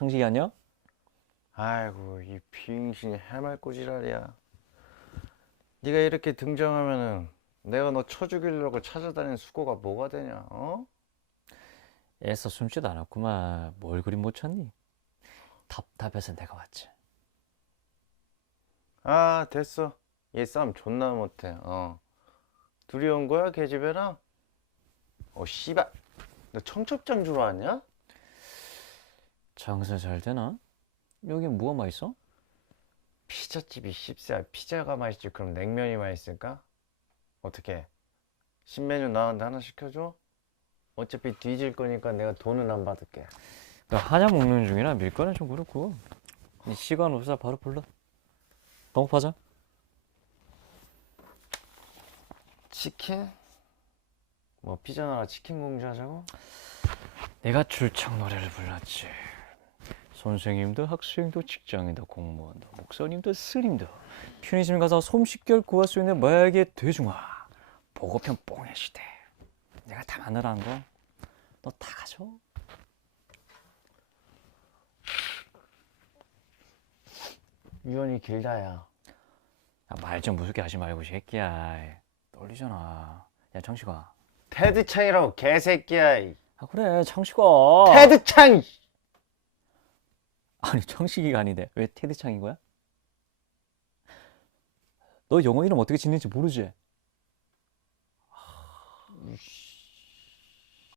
청식이 안녕? 아이고 이 비응신이 해맑고 지랄이야 네가 이렇게 등장하면은 내가 너 쳐 죽이려고 찾아다니는 수고가 뭐가 되냐 어? 애써 숨지도 않았구만. 뭘 그리 못 찾니? 답답해서 내가 왔지. 아 됐어 얘 싸움 존나 못해 어 둘이 온 거야 계집애랑? 어 씨발 너 청첩장 주러 왔냐? 장사 잘 되나? 여기 뭐가 맛있어? 피자집이 씹새야 피자가 맛있지 그럼 냉면이 맛있을까? 어떻게 신메뉴 나왔는데 하나 시켜줘? 어차피 뒤질 거니까 내가 돈은 안 받을게 나 한약 먹는 중이라 밀거는 좀 그렇고. 이 시간 없어 바로 불러. 동업하자. 치킨? 뭐 피자 나라 치킨 공주 하자고? 내가 출첵 노래를 불렀지. 선생님도 학생도 직장인도 공무원도 목사님도 스님도 편의점 가서 솜식결 구할 수 있는 마약의 대중화. 보고편 뽕의 시대. 내가 다 마늘한 거. 너 다 가져. 유언이 길다야. 말 좀 무섭게 하지 말고 이 새끼야. 떨리잖아. 야 창식아. 테드 창이라고 개새끼야 이. 아 그래 창식아. 테드 창 아니 창식이가 아닌데 왜 테드 창인 거야? 너 영어 이름 어떻게 짓는지 모르지? 이씨